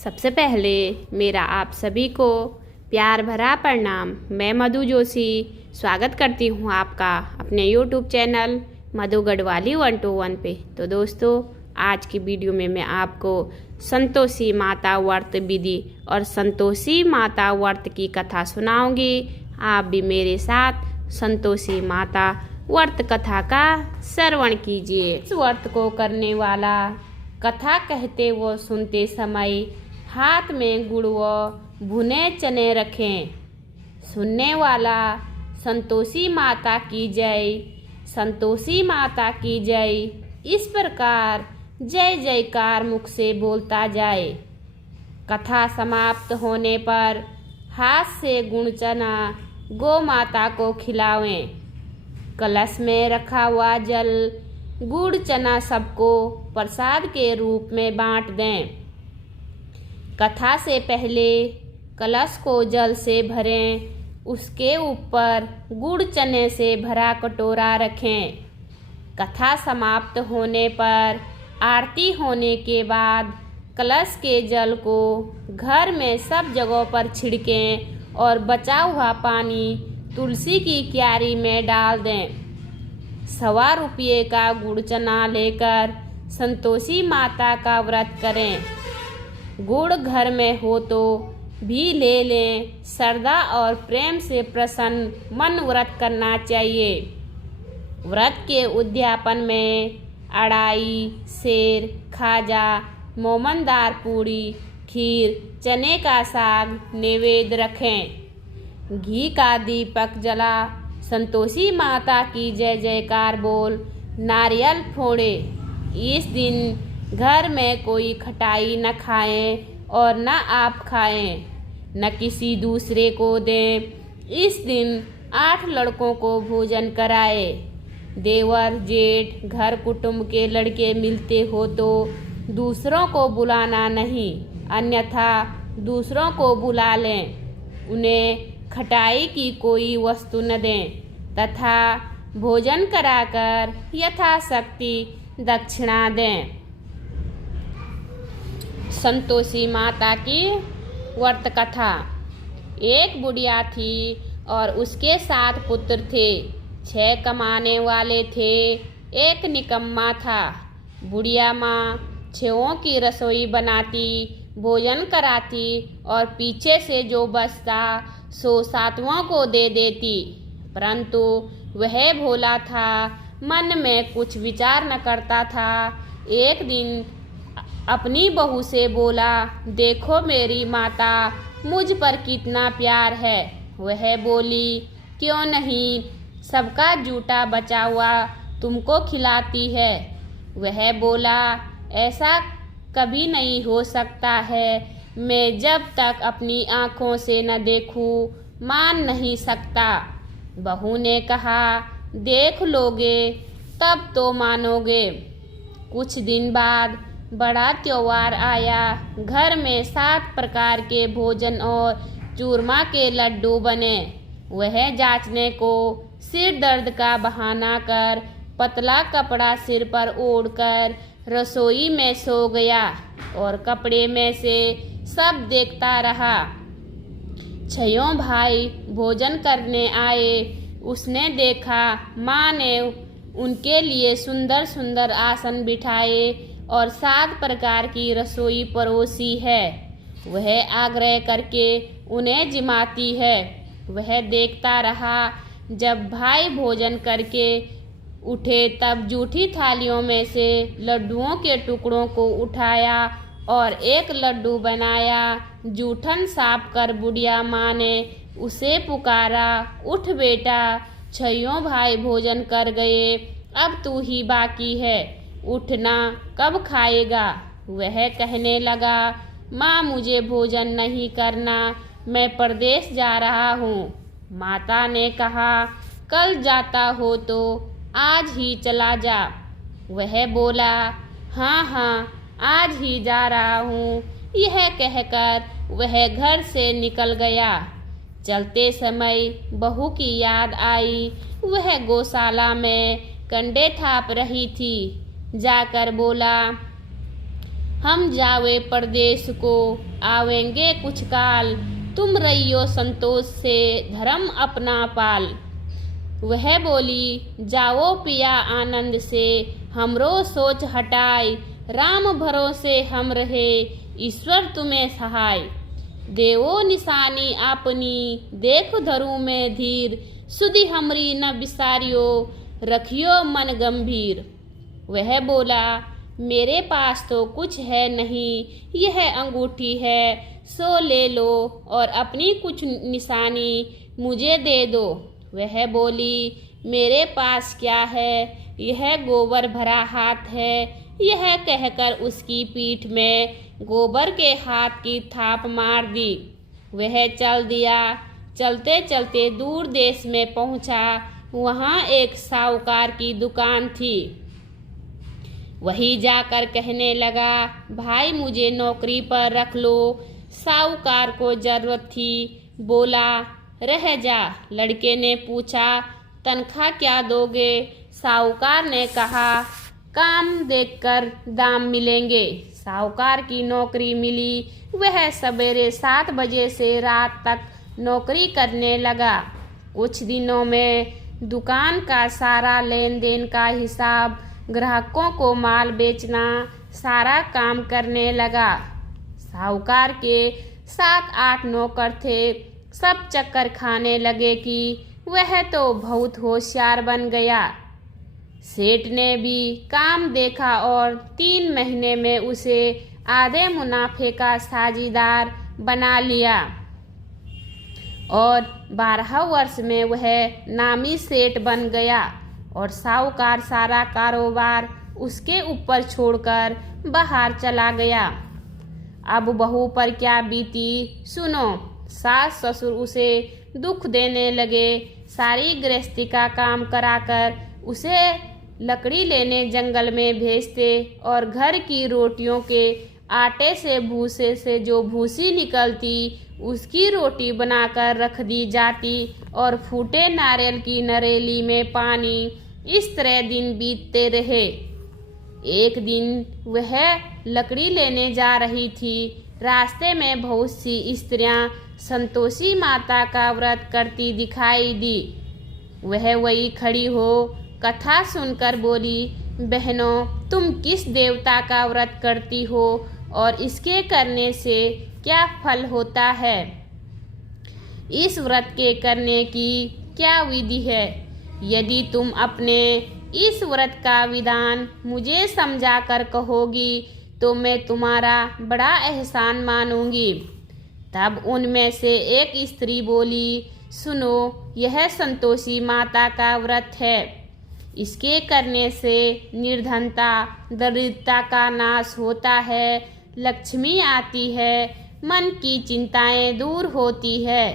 सबसे पहले मेरा आप सभी को प्यार भरा प्रणाम। मैं मधु जोशी स्वागत करती हूँ आपका अपने YouTube चैनल मधु गढ़वाली 121 पे। तो दोस्तों, आज की वीडियो में मैं आपको संतोषी माता व्रत विधि और संतोषी माता व्रत की कथा सुनाऊंगी। आप भी मेरे साथ संतोषी माता व्रत कथा का श्रवण कीजिए। इस व्रत को करने वाला कथा कहते व सुनते समय हाथ में गुड़ व भुने चने रखें। सुनने वाला संतोषी माता की जय, संतोषी माता की जय, इस प्रकार जय जयकार मुख से बोलता जाए। कथा समाप्त होने पर हाथ से गुड़ चना गौ माता को खिलावें। कलश में रखा हुआ जल गुड़ चना सबको प्रसाद के रूप में बांट दें। कथा से पहले कलश को जल से भरें, उसके ऊपर गुड़ चने से भरा कटोरा रखें। कथा समाप्त होने पर आरती होने के बाद कलश के जल को घर में सब जगहों पर छिड़कें और बचा हुआ पानी तुलसी की क्यारी में डाल दें। 1.25 रुपये का गुड़ चना लेकर संतोषी माता का व्रत करें। गुड़ घर में हो तो भी ले लें। श्रद्धा और प्रेम से प्रसन्न मन व्रत करना चाहिए। व्रत के उद्यापन में अड़ाई, सेर, खाजा, मोमनदार पूड़ी, खीर, चने का साग नैवेद्य रखें। घी का दीपक जला संतोषी माता की जय जयकार बोल नारियल फोड़े। इस दिन घर में कोई खटाई न खाएं और न आप खाएं, न किसी दूसरे को दें। इस दिन 8 लड़कों को भोजन कराएं। देवर जेठ घर कुटुंब के लड़के मिलते हो तो दूसरों को बुलाना नहीं, अन्यथा दूसरों को बुला लें। उन्हें खटाई की कोई वस्तु न दें तथा भोजन कराकर यथाशक्ति दक्षिणा दें। संतोषी माता की व्रत कथा। एक बुढ़िया थी और उसके 7 पुत्र थे। 6 कमाने वाले थे, एक निकम्मा था। बुढ़िया माँ 6 की रसोई बनाती, भोजन कराती और पीछे से जो बचता सो 7 को दे देती। परंतु वह भोला था, मन में कुछ विचार न करता था। एक दिन अपनी बहू से बोला, देखो मेरी माता मुझ पर कितना प्यार है। वह बोली, क्यों नहीं, सबका जूठा बचा हुआ तुमको खिलाती है। वह बोला, ऐसा कभी नहीं हो सकता है, मैं जब तक अपनी आँखों से न देखूं मान नहीं सकता। बहू ने कहा, देख लोगे तब तो मानोगे। कुछ दिन बाद बड़ा त्योहार आया। घर में 7 प्रकार के भोजन और चूरमा के लड्डू बने। वह जांचने को सिर दर्द का बहाना कर पतला कपड़ा सिर पर ओढ़कर रसोई में सो गया और कपड़े में से सब देखता रहा। 6 भाई भोजन करने आए। उसने देखा माँ ने उनके लिए सुंदर सुंदर आसन बिठाए और 7 प्रकार की रसोई परोसी है। वह आग्रह करके उन्हें जिमाती है। वह देखता रहा। जब भाई भोजन करके उठे तब जूठी थालियों में से लड्डुओं के टुकड़ों को उठाया और एक लड्डू बनाया। जूठन साफ कर बुढ़िया माँ ने उसे पुकारा, उठ बेटा, 6 भाई भोजन कर गए, अब तू ही बाकी है, उठना, कब खाएगा। वह कहने लगा, माँ मुझे भोजन नहीं करना, मैं परदेश जा रहा हूँ। माता ने कहा, कल जाता हो तो आज ही चला जा। वह बोला, हाँ हाँ आज ही जा रहा हूँ। यह कहकर वह घर से निकल गया। चलते समय बहू की याद आई। वह गौशाला में कंडे थाप रही थी। जाकर बोला, हम जावे परदेश को आवेंगे कुछ काल, तुम रहियो संतोष से धर्म अपना पाल। वह बोली जाओ पिया आनंद से, हमरो सोच हटाई, राम भरोसे हम रहे, ईश्वर तुम्हें सहाय। देवो निशानी आपनी, देख धरू में धीर, सुधि हमरी न बिसारियो, रखियो मन गंभीर। वह बोला मेरे पास तो कुछ है नहीं, यह अंगूठी है सो ले लो, और अपनी कुछ निशानी मुझे दे दो। वह बोली मेरे पास क्या है, यह गोबर भरा हाथ है। यह कहकर उसकी पीठ में गोबर के हाथ की थाप मार दी। वह चल दिया। चलते चलते दूर देश में पहुंचा। वहां एक साहूकार की दुकान थी। वही जाकर कहने लगा भाई मुझे नौकरी पर रख लो। साहूकार को जरूरत थी, बोला रह जा। लड़के ने पूछा तनख्वाह क्या दोगे? साहूकार ने कहा काम देखकर दाम मिलेंगे। साहूकार की नौकरी मिली। वह सवेरे 7 बजे से रात तक नौकरी करने लगा। कुछ दिनों में दुकान का सारा लेन देन का हिसाब, ग्राहकों को माल बेचना, सारा काम करने लगा। साहूकार के 7-8 नौकर थे। सब चक्कर खाने लगे कि वह तो बहुत होशियार बन गया। सेठ ने भी काम देखा और 3 महीने में उसे आधे मुनाफे का साझीदार बना लिया और 12 वर्ष में वह नामी सेठ बन गया। और साहूकार सारा कारोबार उसके ऊपर छोड़कर बाहर चला गया। अब बहू पर क्या बीती सुनो। सास ससुर उसे दुख देने लगे। सारी गृहस्थी का काम कराकर उसे लकड़ी लेने जंगल में भेजते और घर की रोटियों के आटे से भूसे से जो भूसी निकलती उसकी रोटी बनाकर रख दी जाती और फूटे नारियल की नरेली में पानी। इस तरह दिन बीतते रहे। एक दिन वह लकड़ी लेने जा रही थी। रास्ते में बहुत सी स्त्रियां संतोषी माता का व्रत करती दिखाई दी। वह वही खड़ी हो कथा सुनकर बोली बहनों तुम किस देवता का व्रत करती हो और इसके करने से क्या फल होता है? इस व्रत के करने की क्या विधि है? यदि तुम अपने इस व्रत का विधान मुझे समझा कर कहोगी तो मैं तुम्हारा बड़ा एहसान मानूंगी। तब उनमें से एक स्त्री बोली सुनो यह संतोषी माता का व्रत है। इसके करने से निर्धनता दरिद्रता का नाश होता है, लक्ष्मी आती है, मन की चिंताएं दूर होती है,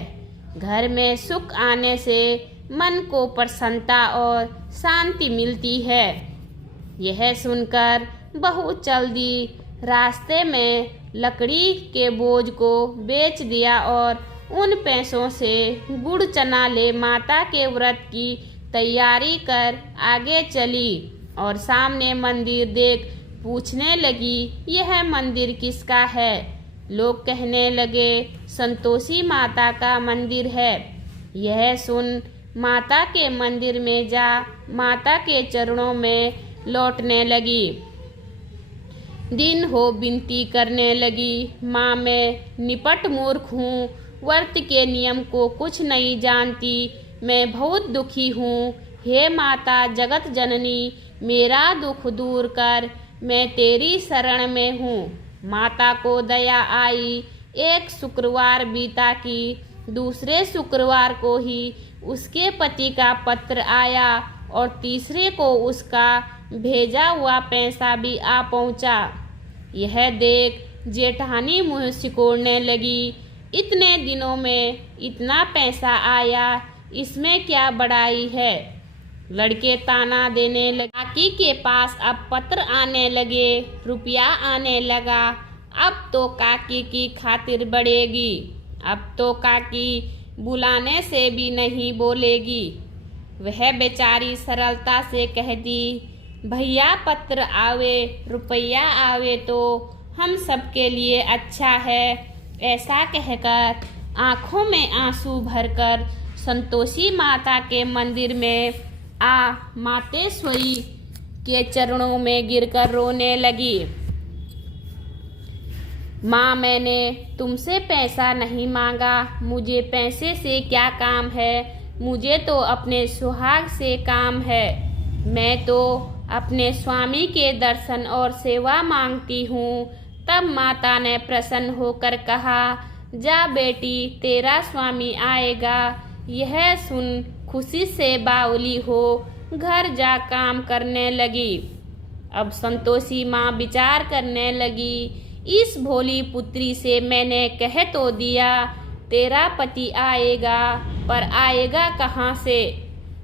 घर में सुख आने से मन को प्रसन्नता और शांति मिलती है। यह सुनकर बहू चल दी। रास्ते में लकड़ी के बोझ को बेच दिया और उन पैसों से गुड़ चना ले माता के व्रत की तैयारी कर आगे चली और सामने मंदिर देख पूछने लगी यह मंदिर किसका है? लोग कहने लगे संतोषी माता का मंदिर है। यह सुन माता के मंदिर में जा माता के चरणों में लौटने लगी। दिन हो विनती करने लगी माँ मैं निपट मूर्ख हूँ, व्रत के नियम को कुछ नहीं जानती, मैं बहुत दुखी हूँ। हे माता जगत जननी मेरा दुख दूर कर, मैं तेरी शरण में हूँ। माता को दया आई। एक शुक्रवार बीता कि दूसरे शुक्रवार को ही उसके पति का पत्र आया और तीसरे को उसका भेजा हुआ पैसा भी आ पहुंचा। यह देख जेठानी मुँह सिकोड़ने लगी। इतने दिनों में इतना पैसा आया, इसमें क्या बड़ाई है? लड़के ताना देने लगे। काकी के पास अब पत्र आने लगे, रुपया आने लगा। अब तो काकी की खातिर बढ़ेगी, अब तो काकी बुलाने से भी नहीं बोलेगी। वह बेचारी सरलता से कहती भैया पत्र आवे रुपया आवे तो हम सबके लिए अच्छा है। ऐसा कहकर आंखों में आंसू भरकर संतोषी माता के मंदिर में मातेश्वरी के चरणों में गिरकर रोने लगी। माँ, मैंने तुमसे पैसा नहीं मांगा, मुझे पैसे से क्या काम है, मुझे तो अपने सुहाग से काम है। मैं तो अपने स्वामी के दर्शन और सेवा मांगती हूँ। तब माता ने प्रसन्न होकर कहा, जा बेटी, तेरा स्वामी आएगा। यह सुन खुशी से बावली हो घर जा काम करने लगी। अब संतोषी माँ विचार करने लगी, इस भोली पुत्री से मैंने कह तो दिया तेरा पति आएगा, पर आएगा कहाँ से?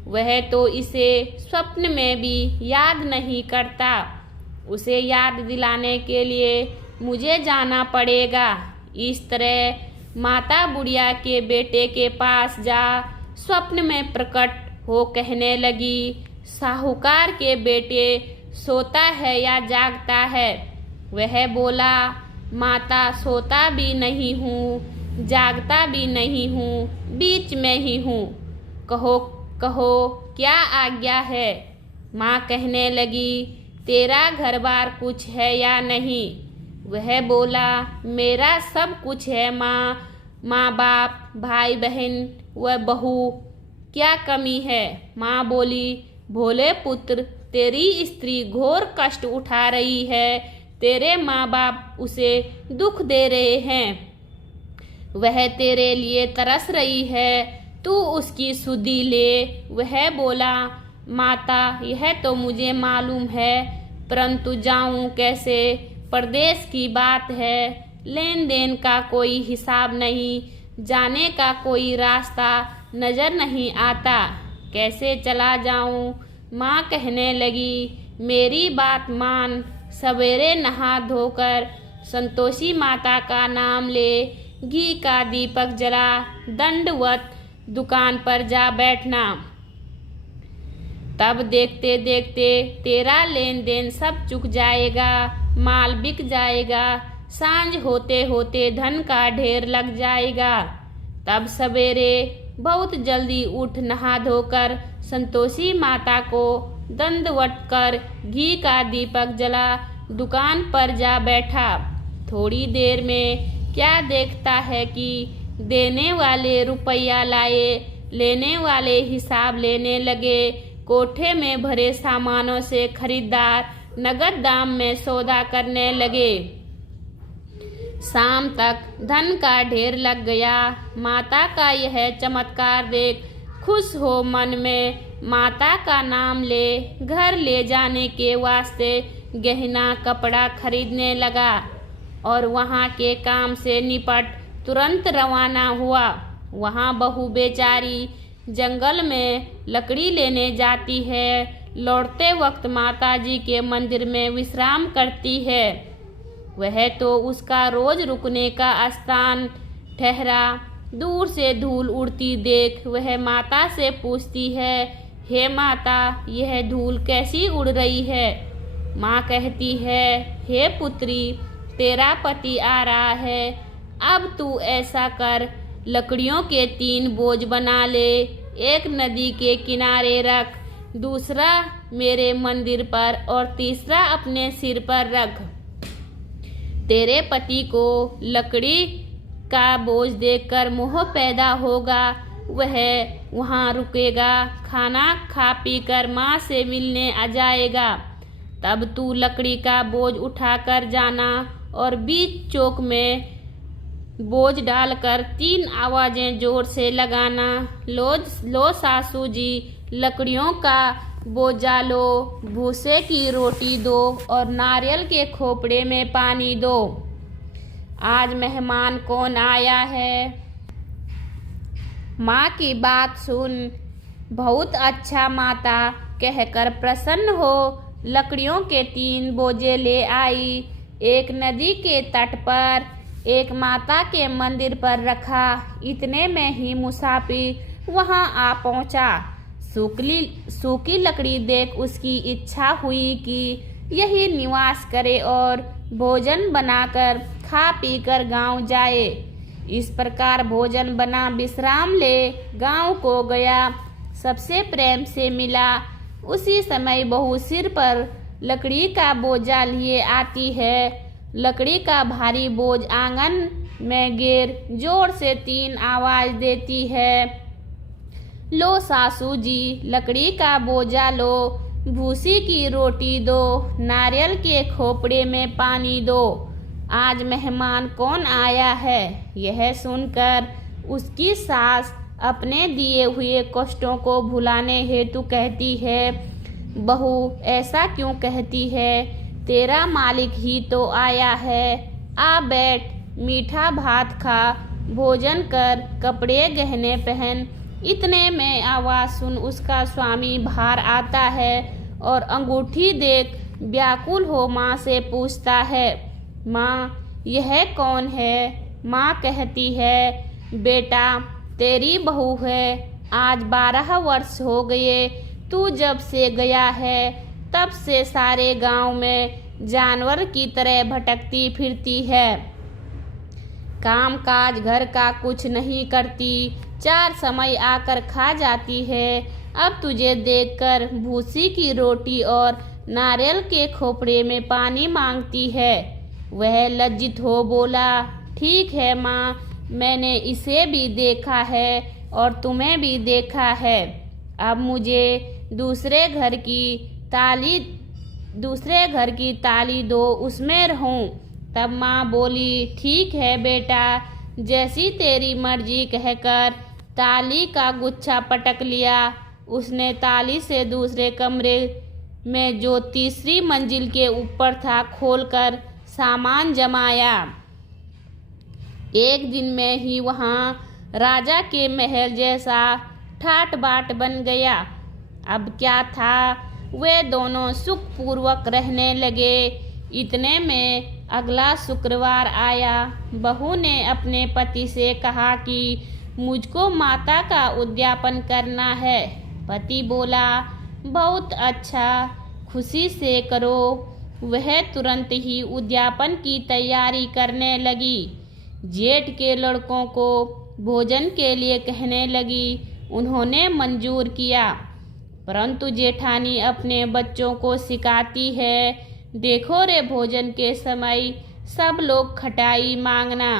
वह तो इसे स्वप्न में भी याद नहीं करता। उसे याद दिलाने के लिए मुझे जाना पड़ेगा। इस तरह माता बुढ़िया के बेटे के पास जा स्वप्न में प्रकट हो कहने लगी, साहूकार के बेटे सोता है या जागता है? वह बोला, माता, सोता भी नहीं हूँ, जागता भी नहीं हूँ, बीच में ही हूँ। कहो कहो क्या आज्ञा है? माँ कहने लगी, तेरा घर बार कुछ है या नहीं? वह बोला, मेरा सब कुछ है माँ, माँ बाप, भाई बहन व बहू, क्या कमी है? माँ बोली, भोले पुत्र, तेरी स्त्री घोर कष्ट उठा रही है, तेरे माँ बाप उसे दुख दे रहे हैं, वह तेरे लिए तरस रही है, तू उसकी सुधि ले। वह बोला, माता, यह तो मुझे मालूम है, परंतु जाऊं कैसे? परदेश की बात है, लेन देन का कोई हिसाब नहीं, जाने का कोई रास्ता नजर नहीं आता, कैसे चला जाऊं? माँ कहने लगी, मेरी बात मान, सवेरे नहा धोकर संतोषी माता का नाम ले, घी का दीपक जला दंडवत दुकान पर जा बैठना। तब देखते देखते तेरा लेन देन सब चुक जाएगा, माल बिक जाएगा, सांझ होते होते धन का ढेर लग जाएगा। तब सवेरे बहुत जल्दी उठ नहा धोकर संतोषी माता को दंडवत कर घी का दीपक जला दुकान पर जा बैठा। थोड़ी देर में क्या देखता है कि देने वाले रुपया लाए, लेने वाले हिसाब लेने लगे। कोठे में भरे सामानों से खरीदार नगद दाम में सौदा करने लगे। शाम तक धन का ढेर लग गया। माता का यह चमत्कार देख खुश हो मन में माता का नाम ले घर ले जाने के वास्ते गहना कपड़ा खरीदने लगा और वहाँ के काम से निपट तुरंत रवाना हुआ। वहाँ बहू बेचारी जंगल में लकड़ी लेने जाती है, लौटते वक्त माताजी के मंदिर में विश्राम करती है। वह तो उसका रोज रुकने का स्थान ठहरा। दूर से धूल उड़ती देख वह माता से पूछती है, हे माता, यह धूल कैसी उड़ रही है? माँ कहती है, हे पुत्री, तेरा पति आ रहा है, अब तू ऐसा कर, लकड़ियों के 3 बोझ बना ले, एक नदी के किनारे रख, दूसरा मेरे मंदिर पर और तीसरा अपने सिर पर रख। तेरे पति को लकड़ी का बोझ देखकर मोह पैदा होगा, वह वहाँ रुकेगा, खाना खा पी कर माँ से मिलने आ जाएगा। तब तू लकड़ी का बोझ उठाकर जाना और बीच चौक में बोझ डालकर 3 आवाजें जोर से लगाना, लो सासू जी, लकड़ियों का बोझा लो, भूसे की रोटी दो और नारियल के खोपड़े में पानी दो। आज मेहमान कौन आया है? माँ की बात सुन, बहुत अच्छा माता कहकर प्रसन्न हो लकड़ियों के 3 बोझे ले आई। एक नदी के तट पर, एक माता के मंदिर पर रखा। इतने में ही मुसाफिर वहां आ पहुंचा। सूखी लकड़ी देख उसकी इच्छा हुई कि यही निवास करे और भोजन बनाकर खा पी कर गाँव जाए। इस प्रकार भोजन बना विश्राम ले गाँव को गया। सबसे प्रेम से मिला। उसी समय बहू सिर पर लकड़ी का बोझा लिए आती है। लकड़ी का भारी बोझ आंगन में गिर जोर से 3 आवाज देती है। लो सासू जी, लकड़ी का बोझा लो, भूसी की रोटी दो, नारियल के खोपड़े में पानी दो। आज मेहमान कौन आया है? यह सुनकर उसकी सास अपने दिए हुए कष्टों को भुलाने हेतु कहती है, बहू ऐसा क्यों कहती है? तेरा मालिक ही तो आया है। आ बैठ, मीठा भात खा, भोजन कर, कपड़े गहने पहन। इतने में आवाज़ सुन उसका स्वामी बाहर आता है और अंगूठी देख व्याकुल हो माँ से पूछता है, माँ यह कौन है? माँ कहती है, बेटा तेरी बहू है। आज 12 वर्ष हो गए। तू जब से गया है तब से सारे गांव में जानवर की तरह भटकती फिरती है। काम काज घर का कुछ नहीं करती। 4 समय आकर खा जाती है। अब तुझे देखकर भूसी की रोटी और नारियल के खोपड़े में पानी मांगती है। वह लज्जित हो बोला, ठीक है माँ, मैंने इसे भी देखा है और तुम्हें भी देखा है। अब मुझे दूसरे घर की ताली दो, उसमें रहूं। तब माँ बोली, ठीक है बेटा, जैसी तेरी मर्जी कहकर ताली का गुच्छा पटक लिया। उसने ताली से दूसरे कमरे में जो 3री मंजिल के ऊपर था खोलकर सामान जमाया। एक दिन में ही वहाँ राजा के महल जैसा ठाट बाट बन गया। अब क्या था, वे दोनों सुखपूर्वक रहने लगे। इतने में अगला शुक्रवार आया। बहू ने अपने पति से कहा कि मुझको माता का उद्यापन करना है। पति बोला, बहुत अच्छा, खुशी से करो। वह तुरंत ही उद्यापन की तैयारी करने लगी। जेठ के लड़कों को भोजन के लिए कहने लगी। उन्होंने मंजूर किया, परंतु जेठानी अपने बच्चों को सिखाती है, देखो रे, भोजन के समय सब लोग खटाई मांगना,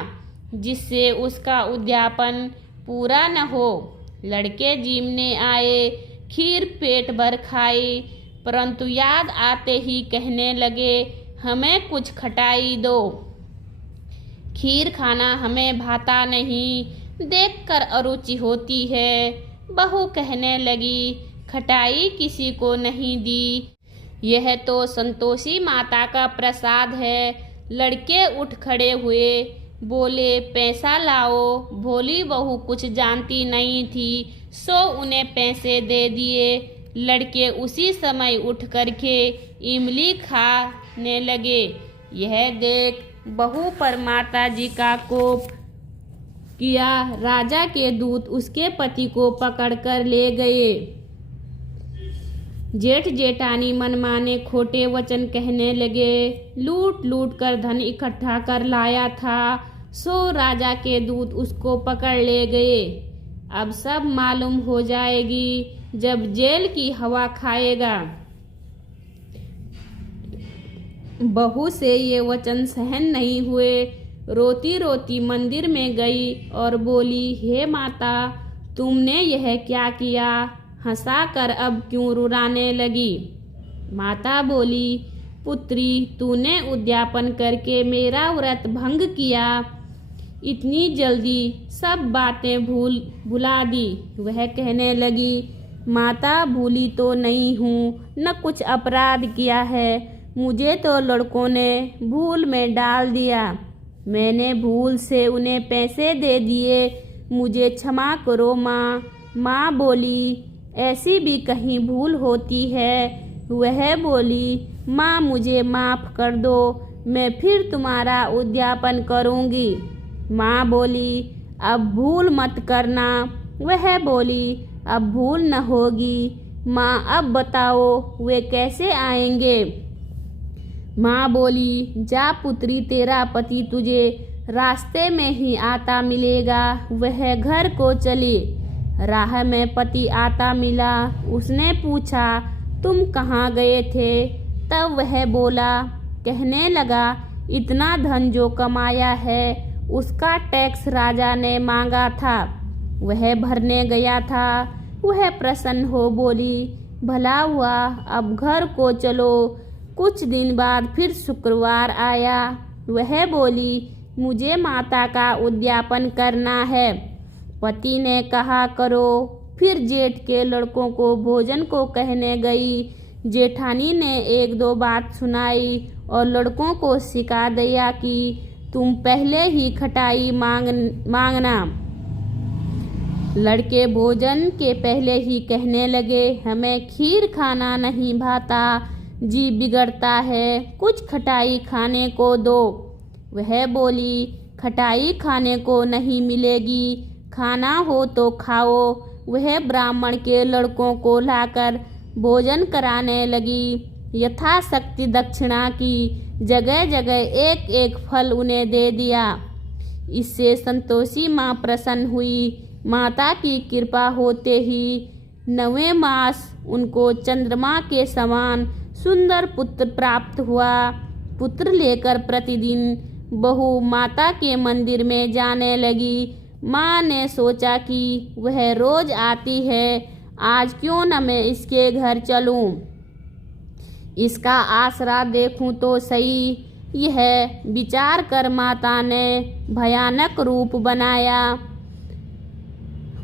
जिससे उसका उद्यापन पूरा न हो। लड़के जीमने आए, खीर पेट भर खाई, परंतु याद आते ही कहने लगे, हमें कुछ खटाई दो। खीर खाना हमें भाता नहीं, देखकर अरुचि होती है। बहू कहने लगी, खटाई किसी को नहीं दी, यह तो संतोषी माता का प्रसाद है। लड़के उठ खड़े हुए, बोले, पैसा लाओ। भोली बहू कुछ जानती नहीं थी, सो उन्हें पैसे दे दिए। लड़के उसी समय उठ करके इमली खाने लगे। यह देख बहू पर माता जी का कोप किया। राजा के दूत उसके पति को पकड़कर ले गए। जेठ जेठानी मनमाने खोटे वचन कहने लगे। लूट लूट कर धन इकट्ठा कर लाया था, सो राजा के दूत उसको पकड़ ले गए। अब सब मालूम हो जाएगी जब जेल की हवा खाएगा। बहू से ये वचन सहन नहीं हुए। रोती रोती मंदिर में गई और बोली, हे माता, तुमने यह क्या किया? हंसाकर अब क्यों रुलाने लगी? माता बोली, पुत्री, तूने उद्यापन करके मेरा व्रत भंग किया। इतनी जल्दी सब बातें भुला दी। वह कहने लगी, माता, भूली तो नहीं हूँ, न कुछ अपराध किया है। मुझे तो लड़कों ने भूल में डाल दिया। मैंने भूल से उन्हें पैसे दे दिए। मुझे क्षमा करो माँ। माँ बोली, ऐसी भी कहीं भूल होती है। वह बोली, माँ, मुझे माफ़ कर दो, मैं फिर तुम्हारा उद्यापन करूँगी। माँ बोली, अब भूल मत करना। वह बोली, अब भूल न होगी। माँ, अब बताओ वे कैसे आएंगे? माँ बोली, जा पुत्री, तेरा पति तुझे रास्ते में ही आता मिलेगा, वह घर को चले। राह में पति आता मिला, उसने पूछा, तुम कहाँ गए थे? तब वह बोला, कहने लगा, इतना धन जो कमाया है उसका टैक्स राजा ने मांगा था, वह भरने गया था। वह प्रसन्न हो बोली, भला हुआ, अब घर को चलो। कुछ दिन बाद फिर शुक्रवार आया। वह बोली, मुझे माता का उद्यापन करना है। पति ने कहा, करो। फिर जेठ के लड़कों को भोजन को कहने गई। जेठानी ने एक दो बात सुनाई और लड़कों को सिखा दिया कि तुम पहले ही खटाई मांगना। लड़के भोजन के पहले ही कहने लगे, हमें खीर खाना नहीं भाता, जी बिगड़ता है, कुछ खटाई खाने को दो। वह बोली, खटाई खाने को नहीं मिलेगी, खाना हो तो खाओ। वह ब्राह्मण के लड़कों को लाकर भोजन कराने लगी। यथाशक्ति दक्षिणा की, जगह जगह एक एक फल उन्हें दे दिया। इससे संतोषी माँ प्रसन्न हुई। माता की कृपा होते ही 9वें मास उनको चंद्रमा के समान सुंदर पुत्र प्राप्त हुआ। पुत्र लेकर प्रतिदिन बहू माता के मंदिर में जाने लगी। माँ ने सोचा कि वह रोज आती है, आज क्यों न मैं इसके घर चलूं, इसका आसरा देखूं तो सही। यह विचार कर माता ने भयानक रूप बनाया।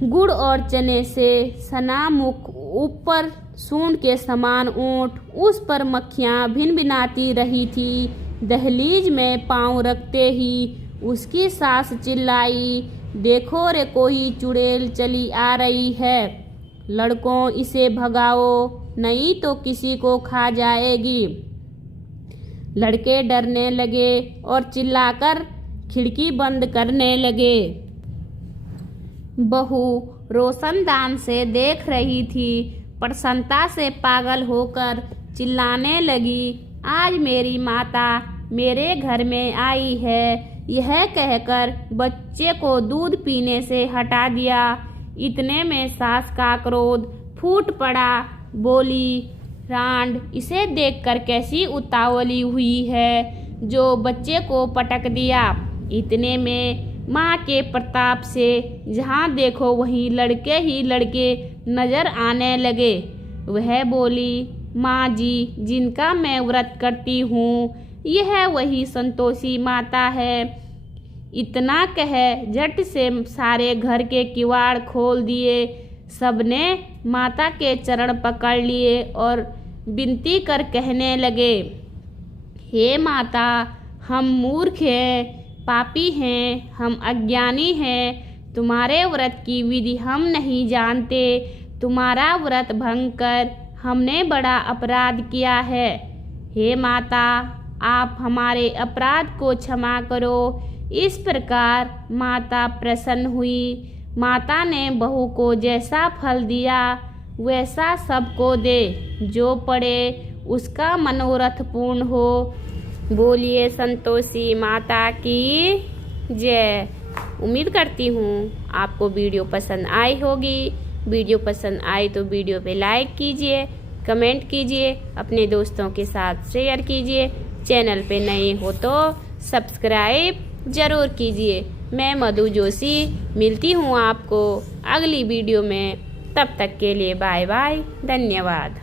गुड़ और चने से सना मुख, ऊपर सूंड के समान ऊँट, उस पर मक्खियाँ भिनभिनाती रही थी। दहलीज में पांव रखते ही उसकी सास चिल्लाई, देखो रे, कोई चुड़ैल चली आ रही है, लड़कों इसे भगाओ, नहीं तो किसी को खा जाएगी। लड़के डरने लगे और चिल्लाकर खिड़की बंद करने लगे। बहू रोशनदान से देख रही थी। प्रसन्नता से पागल होकर चिल्लाने लगी, आज मेरी माता मेरे घर में आई है। यह कहकर बच्चे को दूध पीने से हटा दिया। इतने में सास का क्रोध फूट पड़ा। बोली, रांड, इसे देखकर कैसी उतावली हुई है जो बच्चे को पटक दिया। इतने में माँ के प्रताप से जहाँ देखो वहीं लड़के ही लड़के नजर आने लगे। वह बोली, माँ जी, जिनका मैं व्रत करती हूँ, यह वही संतोषी माता है। इतना कह झट से सारे घर के किवाड़ खोल दिए। सबने माता के चरण पकड़ लिए और विनती कर कहने लगे, हे माता, हम मूर्ख हैं, पापी हैं, हम अज्ञानी हैं, तुम्हारे व्रत की विधि हम नहीं जानते। तुम्हारा व्रत भंग कर हमने बड़ा अपराध किया है। हे माता, आप हमारे अपराध को क्षमा करो। इस प्रकार माता प्रसन्न हुई। माता ने बहू को जैसा फल दिया वैसा सबको दे, जो पड़े उसका मनोरथ पूर्ण हो। बोलिए संतोषी माता की जय। उम्मीद करती हूँ आपको वीडियो पसंद आई होगी। वीडियो पसंद आई तो वीडियो पे लाइक कीजिए, कमेंट कीजिए, अपने दोस्तों के साथ शेयर कीजिए। चैनल पे नए हो तो सब्सक्राइब ज़रूर कीजिए। मैं मधु जोशी मिलती हूँ आपको अगली वीडियो में। तब तक के लिए बाय बाय, धन्यवाद।